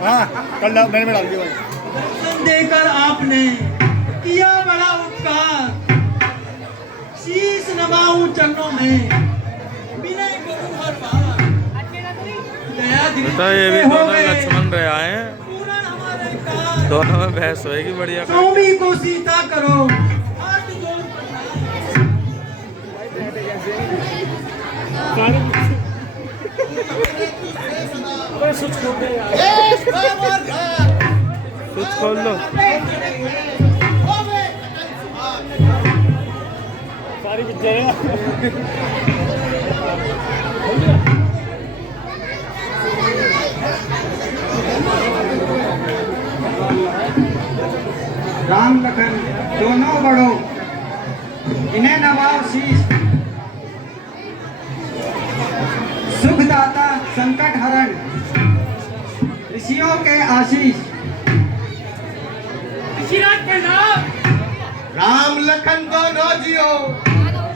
हाँ कल मैंने में डाल दिया भाई। दर्शन देकर आपने किया बड़ा उपकार, शीश नवाऊं चरणों में, विनय करूं हर बार। दया दृष्टि तो ये भी से हो दोनों गए लक्ष्मण रहे आए हैं, पूर्ण हमारे काज। दोनों में बहस होएगी बढ़िया। स्वामी को सीता करो हाथ जोड़ कुछ खोल लो। सारी पिक्चर राम लखन दोनों बड़ो, इन्हें नवाओ शीश। सुखदाता संकट हरण, ऋषियों के आशीष। ऋषिराज प्रणाम। राम लखन दोनों जियो,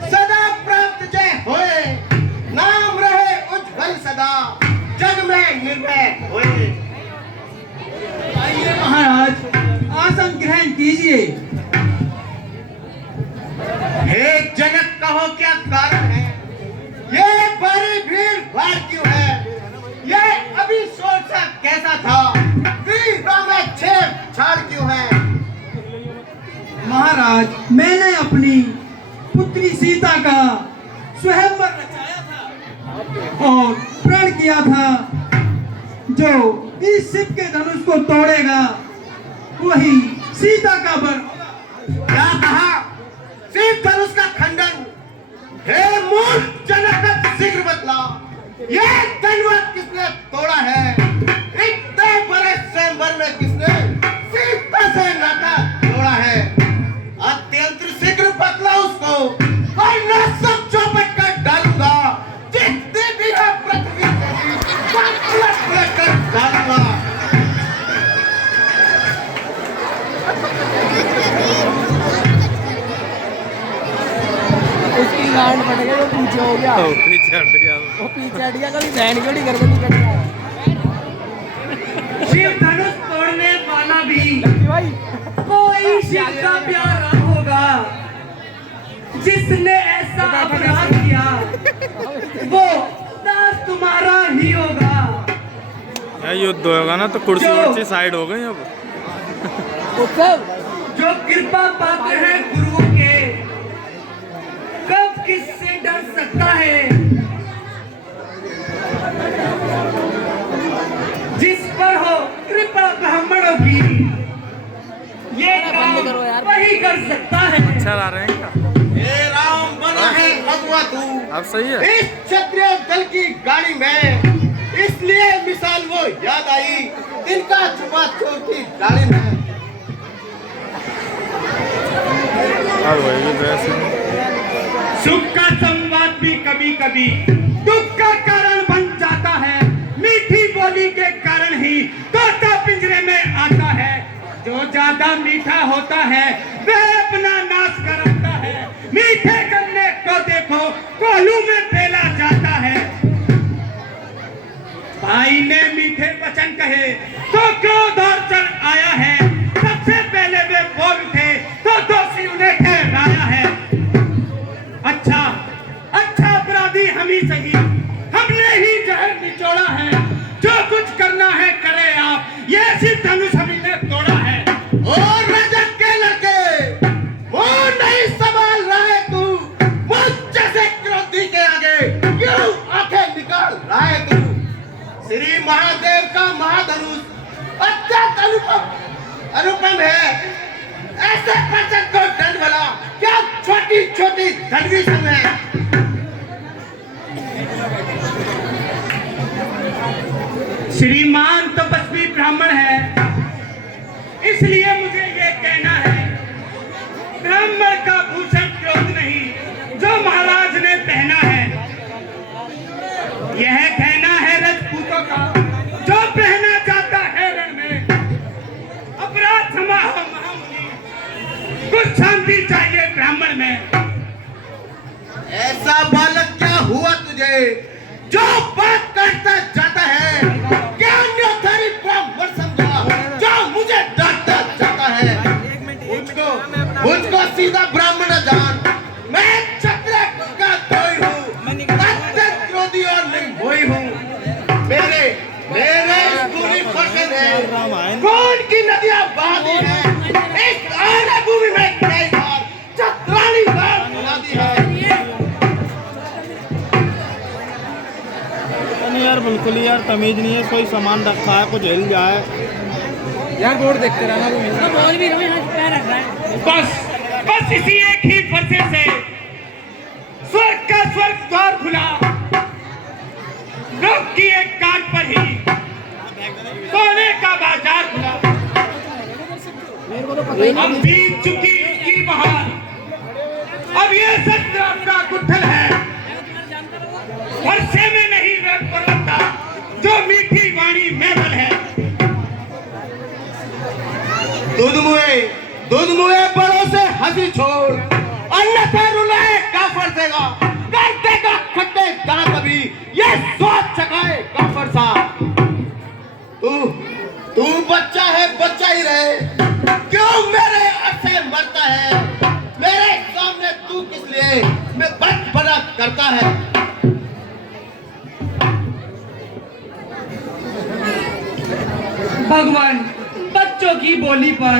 सदा प्राप्त जय होए, नाम रहे उज्जवल सदा, जग में निर्भय होए। आइए महाराज, आसन ग्रहण कीजिए। हे जनक कहो क्या कारण है, ये बड़ी भीड़ भाड़ क्यों है, ये अभी सोचा कैसा था, वीरों में छेड़छाड़ क्यों है। महाराज, मैंने अपनी पुत्री सीता का स्वयंवर रचाया था और प्रण किया था, जो इस शिव के धनुष को तोड़ेगा वही सीता का वर होगा। क्या कहा, शिव धनुष का खंडन। हे मूर्ख जनक शीघ्र बतला, ये धनुष किसने तोड़ा है, इतने बड़े स्वयंवर में किसने सीता से नाता तोड़ा है। अत्यंत शीघ्र बतला उसको, वरना सब चौपट कर डालूंगा, जितने भी है पृथ्वी पलट कर डालूंगा। उसकी गांड फट गई, वो पीछे हो गया, ओ, पीछे हट गया वो पीछे हट गया। कभी बहन क्यों नहीं करके निकल गया शिव धनुष तोड़ने वाला भी भाई। कोई शिव का प्यारा होगा, जिसने ऐसा अपराध किया वो दास तुम्हारा ही होगा। यार युद्ध होगा ना तो कुर्सी वर्सी साइड हो गई अब। जो कृपा पात्र है गुरुओं के, कब किससे डर सकता है। जिस पर हो कृपा ब्राह्मणों की, ये काम वही कर सकता है। अच्छा ला रहे हैं क्या? हे राम बना है अगुआ तू, अब सही है। इस क्षत्रिय दल की गाड़ी में, इसलिए मिसाल वो याद आई, तिनका छुपा चोर की गाड़ी में। और वही भी वैसे सुख का संवाद भी कभी कभी दुख का कारण बन जाता है। मीठी बोली के कारण ही तोता पिंजरे में आता है। जो ज्यादा मीठा होता है वह अपना नाश कराता है। मीठे गन्ने को देखो कोल्हू में फेला जाता है। भाई ने मीठे वचन कहे तो क्रोध और चढ़ आया है। सबसे पहले वे बोल थे तो दोषी उन्हें ठहराया है। अच्छा अपराधी हम ही सही, हमने ही जहर निचोड़ा है। जो कुछ करना है करे आप, ये शिव धनुष हमने तोड़ा है। और रजत के लड़के, वो नहीं संभाल रहा है तू, मुझ जैसे क्रोधी के आगे क्यों आंखें निकाल रहा है तू। श्री महादेव का महाधनुष अत्यंत अनुपम है। ऐसे बचत को डर भला क्या छोटी छोटी धनवी संग है। श्रीमान तपस्वी ब्राह्मण है, इसलिए मुझे ये कहना है, ब्राह्मण का भूषण क्रोध नहीं जो महाराज ने पहना है। यह कहना है राजपूतों का जो पहना जाता है रण में। अपराध क्षमा हो महामुनि, कुछ शांति चाहिए ब्राह्मण में। ऐसा बालक क्या हुआ तुझे जो बात करता जाता है। क्या न्योथरी ब्राह्मण बहा दी है, इस आने भूमि में कई बार चतुरानी बार बना दी है। नहीं यार बिल्कुल ही यार तमीज नहीं है, कोई सामान रखा है कुछ हिल जाए यार, बोर्ड देखते रहना तुम। बोल भी रहे हैं, पैर रख रहा है। बस इसी एक ही फरसे से स्वर्ग का स्वर्ग द्वार खुला। लोक की एक काट पर ही सोने का बाजार खुला। मेरे को तो पता ही अब नहीं। बीत चुकी इसकी बहार, अब ये सत्य अपना गुत्थल है। फरसे में नहीं रंग परवता जो मीठी वाणी महमल है। दूध मुए बड़ों से हंसी छोड़, अन्यथा रुलाए काफर देगा, कर देगा खट्टे दांत अभी, ये सोच चकाए काफर सा। तू बच्चा है, बच्चा ही रहे, क्यों मेरे से मरता है? मेरे सामने तू किस लिए मैं बड़ा करता है? भगवान बच्चों की बोली पर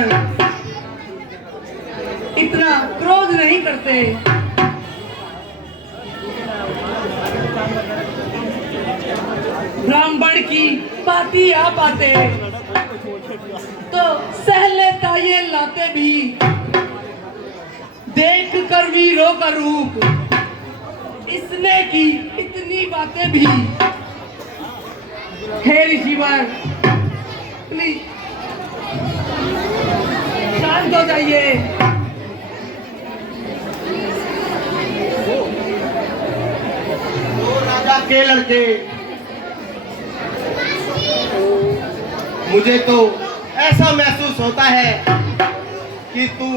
इतना क्रोध नहीं करते। ब्राह्मण की बाती आ पाते तो सह लेता ये लाते भी, देख कर वीरों का रूप इसने की इतनी बातें भी। हे ऋषिवर प्लीज शांत हो जाइए। राजा के लड़के, मुझे तो ऐसा महसूस होता है कि तू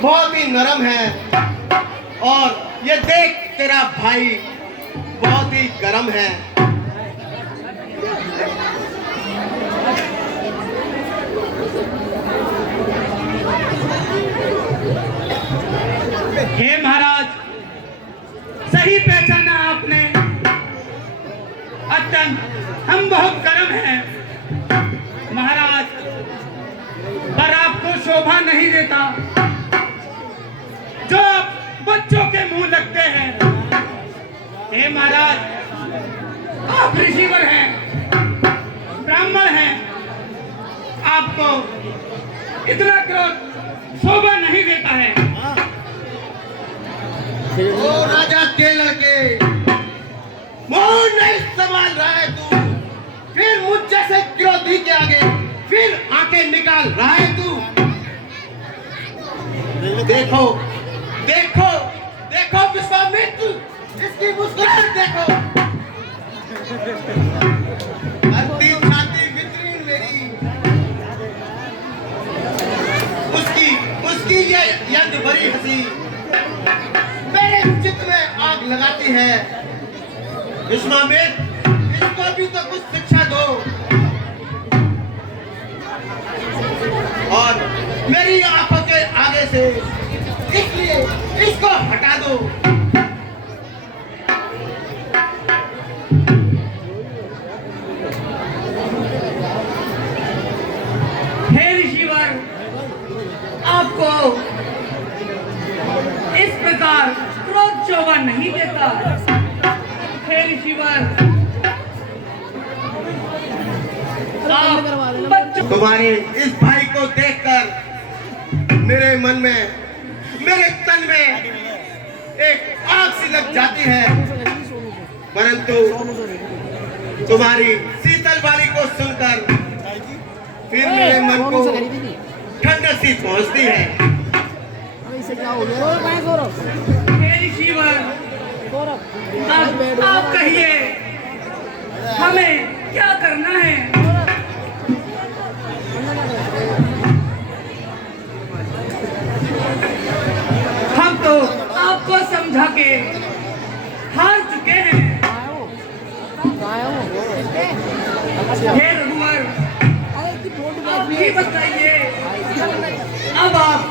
बहुत ही नरम है, और ये देख तेरा भाई बहुत ही गर्म है। हे महाराज, सही पहचाना आपने। अत्यंत हम बहुत गर्म हैं महाराज, पर आपको शोभा नहीं देता जो आप बच्चों के मुंह लगते हैं। हे महाराज, आप ऋषिवर हैं, ब्राह्मण हैं, आपको इतना क्रोध शोभा नहीं देता है। ओ राजा के लड़के, मुंह नहीं संभाल रहा है तू, फिर मुझ जैसे क्रोधी के आगे फिर आंखें निकाल रहा है तू। देखो देखो देखो विश्वामित्र, इसकी मुस्कुराहट देखो। अति छाती वितरीन मेरी, उसकी ये यंग भरी हंसी मेरे चित्त में आग लगाती है। विश्वामित्र, इसको भी तो कुछ शिक्षा दो और मेरी आंखों के आगे से इसलिए इसको हटा दो। हे ऋषिवर, आपको इस प्रकार क्रोध शोभा नहीं देता। हे ऋषिवर, आप बच्चों तुम्हारे इस भाई को देखकर मेरे मन में, मेरे तन में एक आग सी लग जाती है, परंतु तुम्हारी शीतल वाणी को सुनकर फिर मेरे मन को ठंडक सी पहुंचती है। इससे क्या हो गया? और कहाँ गौरव? हे ऋषिवर, गौरव आप कहिए हमें क्या करना है? हम तो आपको समझा के हार चुके हैं। हे रघुवर, आप ही बताइए अब आप